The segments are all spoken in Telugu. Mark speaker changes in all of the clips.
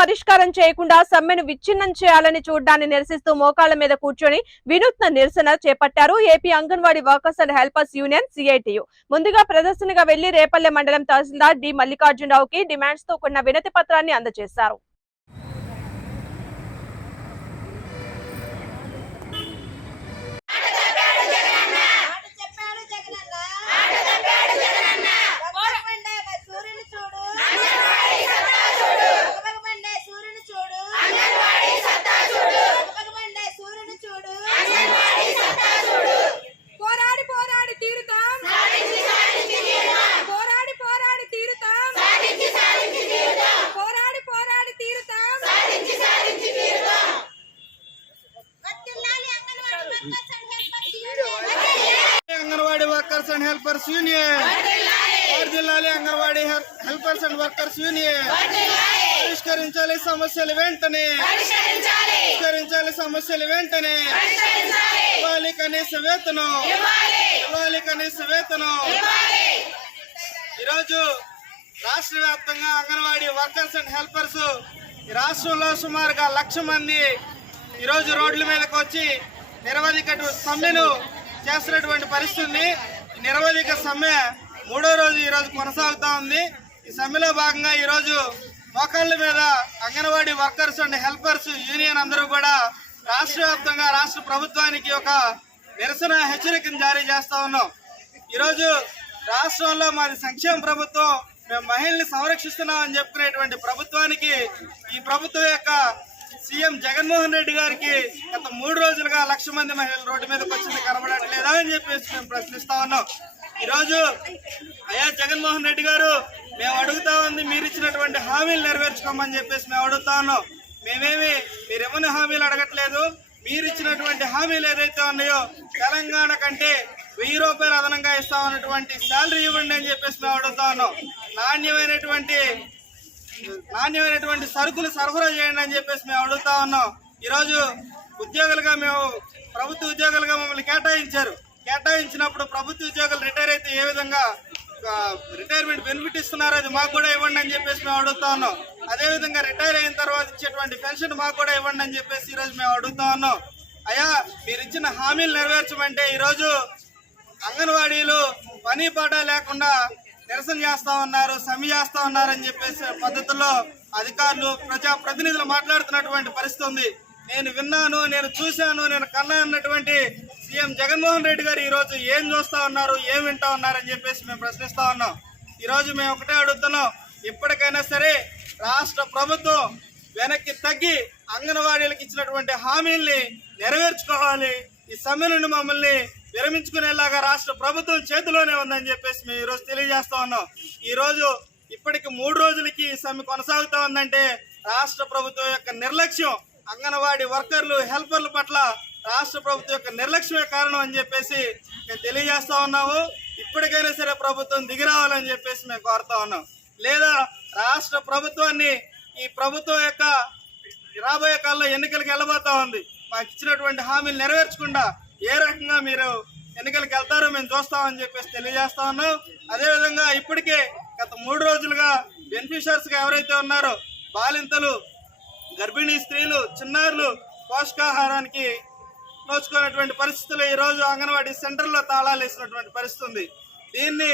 Speaker 1: పరిష్కారం చేయకుండా సమ్మెను విచ్ఛిన్నం చేయాలని చూడ్డాన్ని నిరసిస్తూ మోకాళ్ళ మీద కూర్చొని వినూత్న నిరసన చేపట్టారు AP anganwadi workers and helpers union CITU. ముందుగా ప్రదర్శనగా వెళ్ళి రేపల్లె మండలం తహసీల్దార్ డి మల్లికార్జునరావుకి డిమాండ్స్తో కూడిన వినతి పత్రాన్ని అందజేశారు.
Speaker 2: Anganwadi workers and helpers union.
Speaker 3: జిల్లాలే anganwadi helpers anganwadi హెల్- హెల్పర్స్ అండ్ వర్కర్స్ యూనియన్. పరిష్కరించాలి సమస్యలు వెంటనే. పరిష్కరించాలి సమస్యలు వెంటనే. ఇవ్వాలి కనీస వేతనం. ఇవ్వాలి కనీస వేతనం. ఈరోజు రాష్ట్ర వ్యాప్తంగా అంగన్వాడీ వర్కర్స్ అండ్ హెల్పర్స్ ఈ రాష్ట్రంలో సుమారుగా లక్ష మంది ఈరోజు రోడ్ల మీదకి వచ్చి నిరవధిక సమ్మెను చేస్తున్నటువంటి పరిస్థితి నిరవధిక సమ్మె మూడో రోజు ఈరోజు కొనసాగుతూ ఉంది. ఈ సమ్మెలో భాగంగా ఈరోజు మోకాళ్ళ మీద anganwadi workers and helpers union అందరూ కూడా రాష్ట్ర వ్యాప్తంగా రాష్ట్ర ప్రభుత్వానికి ఒక నిరసన హెచ్చరికను జారీ చేస్తూ ఉన్నాం. ఈరోజు రాష్ట్రంలో మాది సంక్షేమ ప్రభుత్వం మేము మహిళల్ని సంరక్షిస్తున్నామని చెప్పుకునేటువంటి ప్రభుత్వానికి ఈ ప్రభుత్వం యొక్క సీఎం జగన్మోహన్ రెడ్డి గారికి గత మూడు రోజులుగా లక్ష మంది మహిళలు రోడ్డు మీదకి వచ్చింది కనబడట్లేదా అని చెప్పేసి మేము ప్రశ్నిస్తా ఉన్నాం. ఈరోజు అయ్యా జగన్మోహన్ రెడ్డి గారు మేము అడుగుతా ఉంది మీరు ఇచ్చినటువంటి హామీలు నెరవేర్చుకోమని చెప్పేసి మేము అడుగుతా ఉన్నాం. మేమేమి మీరు ఏమైనా హామీలు అడగట్లేదు? మీరు ఇచ్చినటువంటి హామీలు ఏదైతే ఉన్నాయో తెలంగాణ కంటే వెయ్యి రూపాయలు అదనంగా ఇస్తామన్నటువంటి శాలరీ ఇవ్వండి అని చెప్పేసి మేము అడుగుతా ఉన్నాం. నాణ్యమైనటువంటి నాణ్యమైనటువంటి సరుకులు సరఫరా చేయండి అని చెప్పేసి మేము అడుగుతా ఉన్నాం. ఈరోజు ఉద్యోగులుగా మేము ప్రభుత్వ ఉద్యోగులుగా మమ్మల్ని కేటాయించారు. కేటాయించినప్పుడు ప్రభుత్వ ఉద్యోగులు రిటైర్ అయితే ఏ విధంగా రిటైర్మెంట్ బెనిఫిట్ ఇస్తున్నారో అది మాకు కూడా ఇవ్వండి అని చెప్పేసి మేము అడుగుతా ఉన్నాం. అదేవిధంగా రిటైర్ అయిన తర్వాత ఇచ్చేటువంటి పెన్షన్ మాకు కూడా ఇవ్వండి అని చెప్పేసి ఈరోజు మేము అడుగుతా ఉన్నాం. అయ్యా మీరు ఇచ్చిన హామీలు నెరవేర్చమంటే ఈరోజు అంగన్వాడీలు పని పాట లేకుండా నిరసన చేస్తా ఉన్నారు సమ్మె చేస్తా ఉన్నారు అని చెప్పేసి పద్ధతుల్లో అధికారులు ప్రజా ప్రతినిధులు మాట్లాడుతున్నటువంటి పరిస్థితి ఉంది. నేను విన్నాను నేను చూశాను నేను కన్నా అన్నటువంటి సీఎం జగన్మోహన్ రెడ్డి గారు ఈరోజు ఏం చూస్తూ ఉన్నారు ఏం వింటా ఉన్నారని చెప్పేసి మేము ప్రశ్నిస్తూ ఉన్నాం. ఈరోజు మేము ఒకటే అడుగుతున్నాం ఇప్పటికైనా సరే రాష్ట్ర ప్రభుత్వం వెనక్కి తగ్గి అంగన్వాడీలకు ఇచ్చినటువంటి హామీల్ని నెరవేర్చుకోవాలి. ఈ సమ్మె నుండి మమ్మల్ని విరమించుకునేలాగా రాష్ట్ర ప్రభుత్వం చేతిలోనే ఉందని చెప్పేసి మేము ఈరోజు తెలియజేస్తా ఉన్నాం. ఈరోజు ఇప్పటికి మూడు రోజులకి సమ్మె కొనసాగుతూ ఉందంటే రాష్ట్ర ప్రభుత్వం యొక్క నిర్లక్ష్యం అంగన్వాడీ వర్కర్లు హెల్పర్ల పట్ల రాష్ట్ర ప్రభుత్వం యొక్క నిర్లక్ష్యమే కారణం అని చెప్పేసి మేము తెలియజేస్తా ఉన్నాము. ఇప్పటికైనా సరే ప్రభుత్వం దిగిరావాలని చెప్పేసి మేము కోరుతా ఉన్నాం. లేదా రాష్ట్ర ప్రభుత్వాన్ని ఈ ప్రభుత్వం యొక్క రాబోయే కాలంలో ఎన్నికలకు వెళ్ళబోతా ఉంది. మాకు ఇచ్చినటువంటి హామీలు నెరవేర్చకుండా ఏ రకంగా మీరు ఎన్నికలకు వెళ్తారో మేము చూస్తామని చెప్పేసి తెలియజేస్తా ఉన్నాం. అదేవిధంగా ఇప్పటికే గత మూడు రోజులుగా బెనిఫిషియర్స్గా ఎవరైతే ఉన్నారో బాలింతలు గర్భిణీ స్త్రీలు చిన్నారులు పోషకాహారానికి నోచుకున్నటువంటి పరిస్థితులు ఈరోజు అంగన్వాడీ సెంటర్లో తాళాలు వేసినటువంటి పరిస్థితి ఉంది. దీన్ని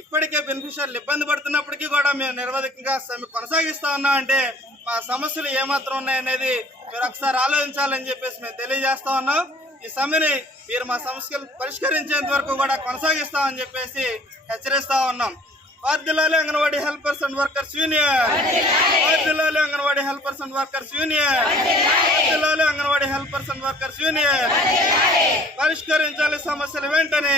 Speaker 3: ఇప్పటికే బెనిఫిషియర్లు ఇబ్బంది పడుతున్నప్పటికీ కూడా మేము నిరవధికంగా సమ్మె కొనసాగిస్తా ఉన్నాం అంటే మా సమస్యలు ఏమాత్రం ఉన్నాయనేది మీరు ఒకసారి ఆలోచించాలని చెప్పేసి మేము తెలియజేస్తా ఉన్నాం. ఈ సమ్మెని మీరు మా సమస్యలు పరిష్కరించేంత వరకు కూడా కొనసాగిస్తామని చెప్పేసి హెచ్చరిస్తా ఉన్నాం. వార్దిల్లాలి anganwadi helpers and workers union. వార్దిల్లాలి anganwadi helpers and workers union. వార్దిల్లాలి anganwadi helpers and workers union. పరిష్కరించాలి సమస్యలు వెంటనే.